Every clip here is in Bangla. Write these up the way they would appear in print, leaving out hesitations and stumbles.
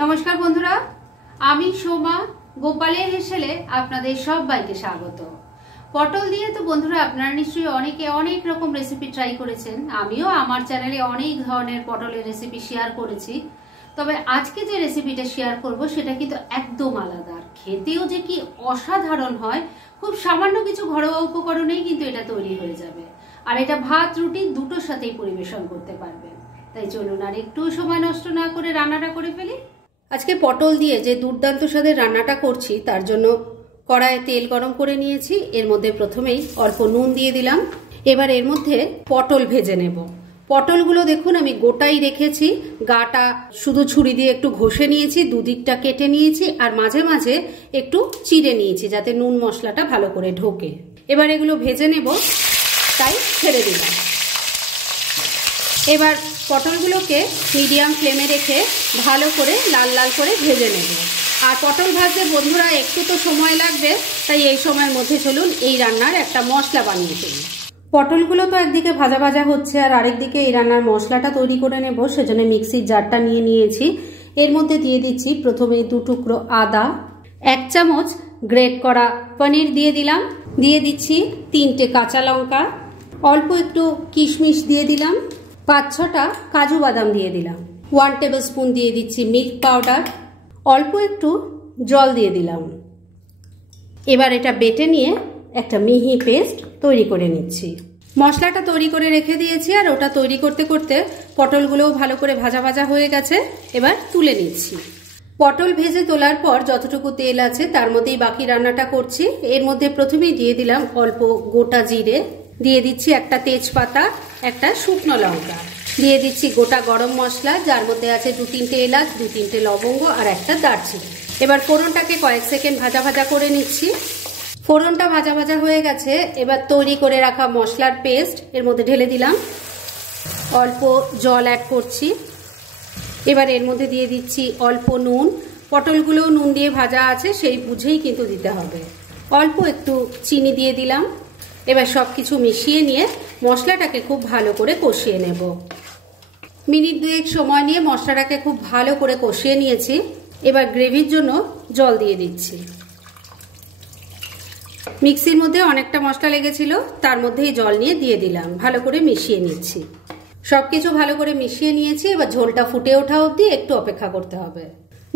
নমস্কার বন্ধুরা, আমি সোমা গোপালের হেসেলে আপনাদের সবাইকে স্বাগত। পটল দিয়ে তো বন্ধুরা আপনারা নিশ্চয়ই অনেকে অনেক রকম রেসিপি ট্রাই করেছেন। আমিও আমার চ্যানেলে অনেক ধরনের পটলের রেসিপি শেয়ার করেছি, তবে আজকে যে রেসিপিটা শেয়ার করব সেটা কিন্তু একদম আলাদা। খেতেও যে কি অসাধারণ হয়, খুব সামান্য কিছু ঘরোয়া উপকরণেই কিন্তু এটা তৈরি হয়ে যাবে। আর এটা ভাত রুটি দুটোর সাথেই পরিবেশন করতে পারবেন। তাই চলুন আর একটু সময় নষ্ট না করে রান্নাটা করে ফেলি। আজকে পটল দিয়ে যে দুর্দান্ত স্বাদের রান্নাটা করছি তার জন্য কড়াইয়ে তেল গরম করে নিয়েছি। এর মধ্যে প্রথমেই অল্প নুন দিয়ে দিলাম। এবার এর মধ্যে পটল ভেজে নেব। পটলগুলো দেখুন আমি গোটাই রেখেছি, গাটা শুধু ছুরি দিয়ে একটু ঘষে নিয়েছি, দুদিকটা কেটে নিয়েছি আর মাঝে মাঝে একটু চিড়ে নিয়েছি যাতে নুন মশলাটা ভালো করে ঢোকে। এবার এগুলো ভেজে নেব, তাই ছেড়ে দিলাম। এবার পটলগুলোকে মিডিয়াম ফ্লেমে রেখে ভালো করে লাল লাল করে ভেজে নেব। আর পটল ভাজতে বন্ধুরা একটু তো সময় লাগবে, তাই এই সময়ের মধ্যে চলুন এই রান্নার একটা মশলা বানিয়ে ফেলি। পটলগুলো তো একদিকে ভাজা ভাজা হচ্ছে আর আরেকদিকে এই রান্নার মশলাটা তৈরি করে নেব। সেজন্য মিক্সির জারটা নিয়ে নিয়েছি। এর মধ্যে দিয়ে দিচ্ছি প্রথমে 2 টুকরো আদা, 1 চামচ গ্রেট করা পনির দিয়ে দিলাম, দিয়ে দিচ্ছি 3টে কাঁচা লঙ্কা, অল্প একটু কিশমিশ দিয়ে দিলাম, 5-6টা কাজু বাদাম দিয়ে দিলাম, 1 টেবিল স্পুন দিয়ে দিচ্ছি মিল্ক পাউডার, অল্প একটু জল দিয়ে দিলাম। এবার এটা বেটে নিয়ে একটা মিহি পেস্ট তৈরি করে নিচ্ছি। মশলাটা তৈরি করে রেখে দিয়েছি আর ওটা তৈরি করতে করতে পটলগুলোও ভালো করে ভাজা ভাজা হয়ে গেছে। এবার তুলে নিচ্ছি। পটল ভেজে তোলার পর যতটুকু তেল আছে তার মধ্যেই বাকি রান্নাটা করছি। এর মধ্যে প্রথমেই দিয়ে দিলাম অল্প গোটা জিরে, দিয়ে দিচ্ছি একটা তেজপাতা, একটা শুকনো লঙ্কা, দিয়ে দিচ্ছি গোটা গরম মশলা যার মধ্যে আছে 2-3টে এলাচ, 2-3টে লবঙ্গ আর একটা দারচিনি। এবার ফোড়নটাকে কয়েক সেকেন্ড ভাজা ভাজা করে নিচ্ছি। ফোড়নটা ভাজা ভাজা হয়ে গেছে। এবার তৈরি করে রাখা মশলার পেস্ট এর মধ্যে ঢেলে দিলাম, অল্প জল অ্যাড করছি। এবার এর মধ্যে দিয়ে দিচ্ছি অল্প নুন। পটলগুলোও নুন দিয়ে ভাজা আছে, সেই বুঝেই কিন্তু দিতে হবে। অল্প একটু চিনি দিয়ে দিলাম। এবার সব কিছু মিশিয়ে নিয়ে মশলাটাকে খুব ভালো করে কষিয়ে নেব। মিনিট 2 সময় নিয়ে মশলাটাকে খুব ভালো করে কষিয়ে নিয়েছি। এবার গ্রেভির জন্য জল দিয়ে দিচ্ছি। মিক্সির মধ্যে অনেকটা মশলা লেগেছিল, তার মধ্যেই জল নিয়ে দিয়ে দিলাম। ভালো করে মিশিয়ে নিচ্ছি। সবকিছু ভালো করে মিশিয়ে নিয়েছি। এবার ঝোলটা ফুটে ওঠা অবধি একটু অপেক্ষা করতে হবে।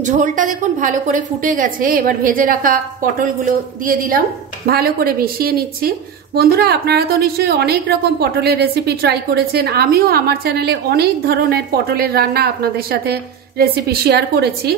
ঝোলটা দেখুন ভালো করে ফুটে গেছে। এবার ভেজে রাখা পটলগুলো দিয়ে দিলাম, ভালো করে মিশিয়ে নিচ্ছি। বন্ধুরা আপনারা তো নিশ্চয়ই অনেক রকম পটলের রেসিপি ট্রাই করেছেন। আমিও আমার চ্যানেলে অনেক ধরনের পটলের রান্না আপনাদের সাথে রেসিপি শেয়ার করেছি,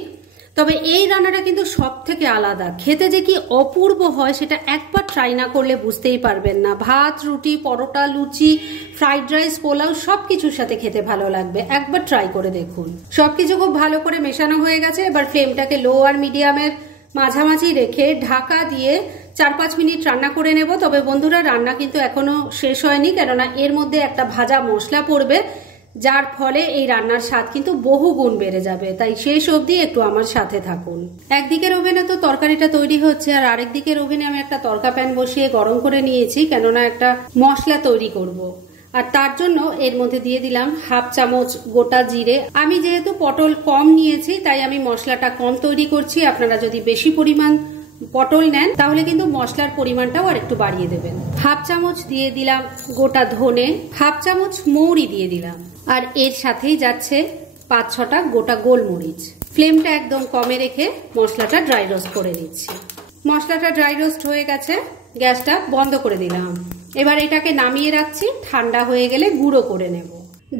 তবে এই রান্নাটা কিন্তু সব থেকে আলাদা। খেতে যে কি অপূর্ব হয় সেটা একবার ট্রাই না করলে বুঝতেই পারবেন না। ভাত রুটি, পরোটা, লুচি, ফ্রাইড রাইস, পোলাও সব কিছুর সাথে খেতে ভালো লাগবে। একবার ট্রাই করে দেখুন। সবকিছু খুব ভালো করে মেশানো হয়ে গেছে। এবার ফ্লেমটাকে লো আর মিডিয়ামের মাঝামাঝি রেখে ঢাকা দিয়ে 4-5 মিনিট রান্না করে নেব। তবে বন্ধুরা রান্না কিন্তু এখনো শেষ হয়নি, কেননা এর মধ্যে একটা ভাজা মশলা পড়বে, যার ফলে এই রান্নার স্বাদ কিন্তু বহু গুণ বেড়ে যাবে। তাই শেষ অবধি একটু আমার সাথে থাকুন। একদিকের ওভেনে তো তরকারিটা তৈরি হচ্ছে আর আরেক দিকের ওভেনে আমি একটা তরকা প্যান বসিয়ে গরম করে নিয়েছি, কেননা একটা মশলা তৈরি করব। আর তার জন্য এর মধ্যে দিয়ে দিলাম 1/2 চামচ গোটা জিরে। আমি যেহেতু পটল কম নিয়েছি তাই আমি মশলাটা কম তৈরি করছি। আপনারা যদি বেশি পরিমাণ পটল নেন তাহলে কিন্তু মশলার পরিমাণটাও আর একটু বাড়িয়ে দেবেন। 1/2 চামচ দিয়ে দিলাম গোটা ধনে, 1/2 চামচ মৌরি দিয়ে দিলাম, আর এর সাথেই যাচ্ছে 5-6টা গোটা গোলমরিচ। ফ্লেমটা একদম কমে রেখে মশলাটা ড্রাই রোস্ট করে নিচ্ছি। মশলাটা ড্রাই রোস্ট হয়ে গেছে, গ্যাসটা বন্ধ করে দিলাম। এবার এটাকে নামিয়ে রাখছি, ঠান্ডা হয়ে গেলে গুঁড়ো করে নেব।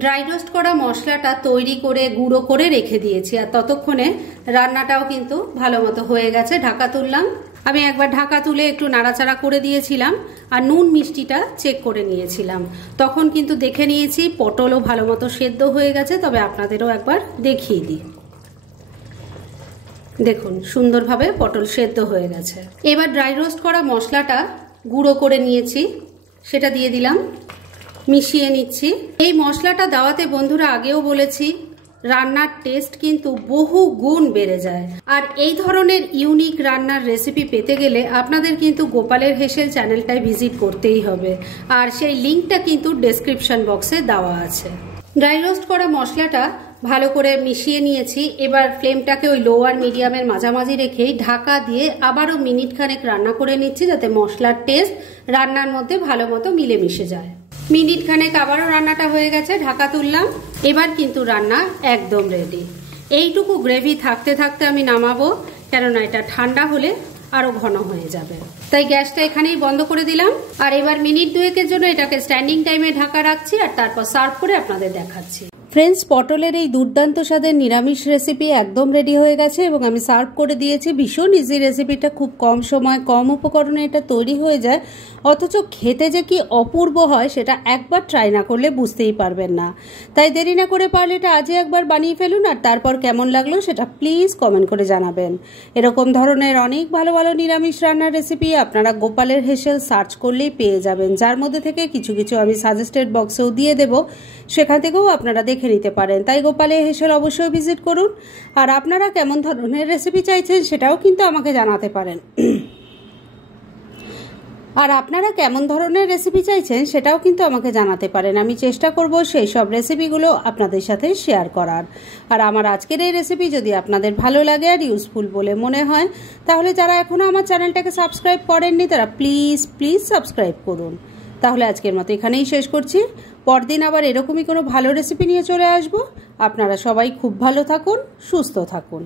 ড্রাই রোস্ট করা মশলাটা তৈরি করে গুঁড়ো করে রেখে দিয়েছি, আর ততক্ষণে রান্নাটাও কিন্তু ভালো মতো হয়ে গেছে। ঢাকা তুললাম। আমি একবার ঢাকা তুলে একটু নাড়াচাড়া করে দিয়েছিলাম আর নুন মিষ্টিটা চেক করে নিয়েছিলাম। তখন কিন্তু দেখে নিয়েছি পটলও ভালো মতো সেদ্ধ হয়ে গেছে। তবে আপনাদেরও একবার দেখিয়ে দিই। দেখুন সুন্দরভাবে পটল সেদ্ধ হয়ে গেছে। এবার ড্রাই রোস্ট করা মশলাটা গুঁড়ো করে নিয়েছি, সেটা দিয়ে দিলাম, মিশিয়ে নিচ্ছি। এই মশলাটা দেওয়াতে বন্ধুরা আগেও বলেছি রান্নার টেস্ট কিন্তু বহু গুণ বেড়ে যায়। আর এই ধরনের ইউনিক রান্নার রেসিপি পেতে গেলে আপনাদের কিন্তু গোপালের হেসেল চ্যানেলটায় ভিজিট করতেই হবে, আর সেই লিঙ্কটা কিন্তু ডেসক্রিপশন বক্সে দেওয়া আছে। ড্রাই রোস্ট করা মশলাটা ভালো করে মিশিয়ে নিয়েছি। এবার ফ্লেমটাকে ওই লো আর মিডিয়ামের মাঝামাঝি রেখেই ঢাকা দিয়ে আবারও মিনিট খানেক রান্না করে নিচ্ছি, যাতে মশলার টেস্ট রান্নার মধ্যে ভালো মতো মিলেমিশে যায়। মিনিট খানেক আবারও রান্নাটা হয়ে গেছে, ঢাকা তুললাম। এবার কিন্তু রান্না একদম রেডি। এইটুকু গ্রেভি থাকতে থাকতে আমি নামাবো, কেননা এটা ঠান্ডা হলে আরো ঘন হয়ে যাবে। তাই গ্যাসটা এখানেই বন্ধ করে দিলাম। আর এবার মিনিট দুয়েকের জন্য এটাকে স্ট্যান্ডিং টাইমে ঢাকা রাখছি, আর তারপর সার্ভ করে আপনাদের দেখাচ্ছি। ফ্রেন্ডস, পটলের এই দুর্দান্ত স্বাদের নিরামিষ রেসিপি একদম রেডি হয়ে গেছে এবং আমি সার্ভ করে দিয়েছি। ভীষণ ইজি রেসিপিটা, খুব কম সময় কম উপকরণে এটা তৈরি হয়ে যায়, অথচ খেতে যে কি অপূর্ব হয় সেটা একবার ট্রাই না করলে বুঝতেই পারবেন না। তাই দেরি না করে পারলে এটা আজই একবার বানিয়ে ফেলুন, আর তারপর কেমন লাগলো সেটা প্লিজ কমেন্ট করে জানাবেন। এরকম ধরনের অনেক ভালো ভালো নিরামিষ রান্নার রেসিপি আপনারা গোপালের হেসেল সার্চ করলেই পেয়ে যাবেন, যার মধ্যে থেকে কিছু কিছু আমি সাজেস্টেড বক্সেও দিয়ে দেব, সেখান থেকেও আপনারা দেখে নিতে পারেন। তাই গোপালের হেসেল অবশ্যই ভিজিট করুন। আর আপনারা কেমন ধরনের রেসিপি চাইছেন সেটাও কিন্তু আমাকে জানাতে পারেন। আমি চেষ্টা করব সেই সব রেসিপিগুলো আপনাদের সাথে শেয়ার করার। আর আমার আজকের এই রেসিপি যদি আপনাদের ভালো লাগে আর ইউজফুল বলে মনে হয়, তাহলে যারা এখনো আমার চ্যানেলটাকে সাবস্ক্রাইব করেননি তারা প্লিজ সাবস্ক্রাইব করুন। তাহলে আজকের মতো এখানেই শেষ করছি। পরদিন আবার এরকমই কোনো ভালো রেসিপি নিয়ে চলে আসব। আপনারা সবাই খুব ভালো থাকুন, সুস্থ থাকুন।